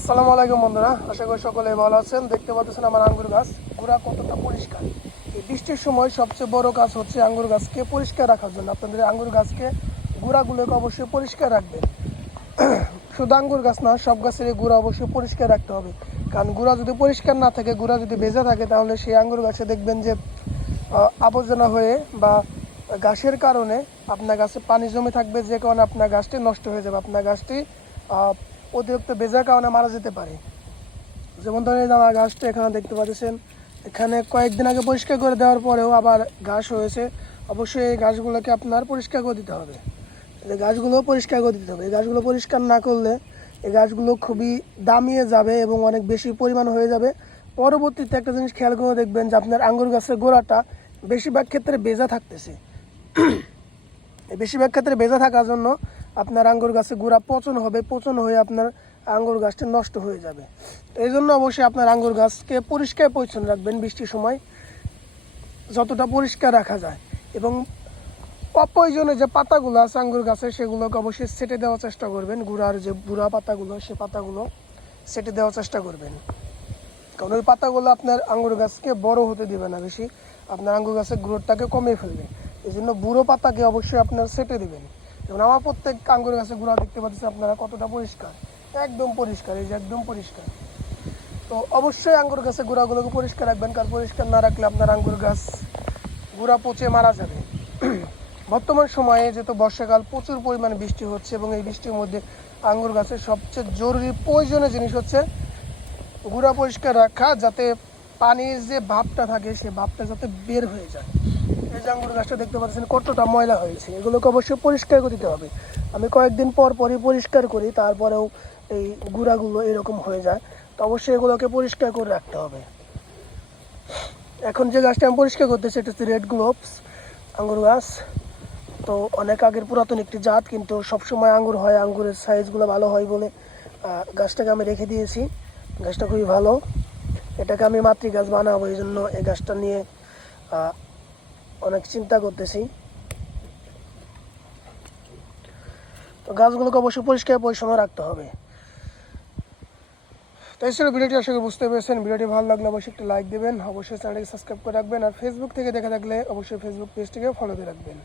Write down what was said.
আসসালামু আলাইকুম বন্ধুরা, আশা করি সকলে ভালো আছেন। দেখতে পাচ্ছেন আমার আঙ্গুর গাছ গোড়া কতটা পরিষ্কার। এই বৃষ্টির সময় সবচেয়ে বড় কাজ হচ্ছে আঙ্গুর গাছকে পরিষ্কার রাখার জন্য। আপনাদের আঙ্গুর গাছকে গোড়াগুলোকে অবশ্যই পরিষ্কার রাখবেন। শুধু আঙ্গুর গাছ না, সব গাছের গোড়া অবশ্যই পরিষ্কার রাখতে হবে। কারণ গোড়া যদি পরিষ্কার না থাকে, গোড়া যদি ভেজা থাকে, তাহলে সেই আঙ্গুর গাছে দেখবেন যে আবর্জনা হয়ে বা ঘাসের কারণে আপনার গাছে পানি জমে থাকবে, যে কারণে আপনার গাছটি নষ্ট হয়ে যাবে। আপনার গাছটি অতিরিক্ত ভেজার কারণে মারা যেতে পারে। যেমন ধরেন আমার গাছটা এখানে দেখতে পাচ্ছেন, এখানে কয়েকদিন আগে পরিষ্কার করে দেওয়ার পরেও আবার ঘাস হয়েছে। অবশ্যই এই গাছগুলোকে আপনার পরিষ্কার করে দিতে হবে। এই গাছগুলো পরিষ্কার করে দিতে হবে। এই গাছগুলো পরিষ্কার না করলে এই গাছগুলো খুবই দামিয়ে যাবে এবং অনেক বেশি পরিমাণ হয়ে যাবে। পরবর্তীতে একটা জিনিস খেয়াল করে দেখবেন যে আপনার আঙ্গুর গাছের গোড়াটা বেশিরভাগ ক্ষেত্রে ভেজা থাকতেছে। এই বেশিরভাগ ক্ষেত্রে ভেজা থাকার জন্য আপনার আঙ্গুর গাছে গোড়া পচন হবে, পচন হয়ে আপনার আঙ্গুর গাছটি নষ্ট হয়ে যাবে। এই জন্য অবশ্যই আপনার আঙ্গুর গাছকে পরিষ্কার পরিচ্ছন্ন রাখবেন বৃষ্টির সময়, যতটা পরিষ্কার রাখা যায়। এবং অপ্রয়োজনে যে পাতাগুলো আছে আঙ্গুর গাছে, সেগুলোকে অবশ্যই সেটে দেওয়ার চেষ্টা করবেন। গুঁড়ার যে বুড়া পাতাগুলো, সে পাতাগুলো সেটে দেওয়ার চেষ্টা করবেন। কারণ ওই পাতাগুলো আপনার আঙ্গুর গাছকে বড় হতে দেবে না, বেশি আপনার আঙ্গুর গাছের গ্রোথটাকে কমিয়ে ফেলবে। এই জন্য বুড়ো পাতাকে অবশ্যই আপনার সেটে দেবেন। যেমন আমার প্রত্যেক আঙ্গুর গাছের গুঁড়া দেখতে পাচ্ছেন আপনারা কতটা পরিষ্কার, একদম পরিষ্কার, এই যে একদম পরিষ্কার। তো অবশ্যই আঙ্গুর গাছের গুঁড়াগুলোকে পরিষ্কার রাখবেন, কারণ পরিষ্কার না রাখলে আপনার আঙ্গুর গাছ গুঁড়া পচে মারা যাবে। বর্তমান সময়ে যেহেতু বর্ষাকাল, প্রচুর পরিমাণে বৃষ্টি হচ্ছে এবং এই বৃষ্টির মধ্যে আঙ্গুর গাছের সবচেয়ে জরুরি প্রয়োজনীয় জিনিস হচ্ছে গুঁড়া পরিষ্কার রাখা, যাতে পানির যে ভাবটা থাকে সেই ভাবটা যাতে বের হয়ে যায়। এই যে আঙ্গুর গাছটা দেখতে পাচ্ছেন কতটা ময়লা হয়েছে, এগুলোকে অবশ্যই পরিষ্কার করে দিতে হবে। আমি কয়েকদিন পর পরই পরিষ্কার করি, তারপরেও এই গুঁড়াগুলো এরকম হয়ে যায়। তো অবশ্যই এগুলোকে পরিষ্কার করে রাখতে হবে। এখন যে গাছটা আমি পরিষ্কার করতেছি এটা হচ্ছে রেড গ্লোভস আঙ্গুর গাছ। তো অনেক আগের পুরাতন একটি জাত, কিন্তু সবসময় আঙ্গুর হয়, আঙ্গুরের সাইজগুলো ভালো হয় বলে গাছটাকে আমি রেখে দিয়েছি। গাছটা খুবই ভালো, এটাকে আমি মাতৃ গাছ বানাবো, এই জন্য এই গাছটা নিয়ে অনেক চিন্তা করতেছি। তো গাছগুলোকে অবশ্যই পরিষ্কার পরিচ্ছন্ন রাখতে হবে। তো এই ছিল ভিডিওটি, আশা করি বুঝতে পেরেছেন। ভিডিওটি ভালো লাগলে অবশ্যই একটি লাইক দেবেন, অবশ্যই চ্যানেলটিকে সাবস্ক্রাইব করে রাখবেন, আর ফেসবুক থেকে দেখে থাকলে অবশ্যই ফেসবুক পেজটিকে ফলো দিয়ে রাখবেন।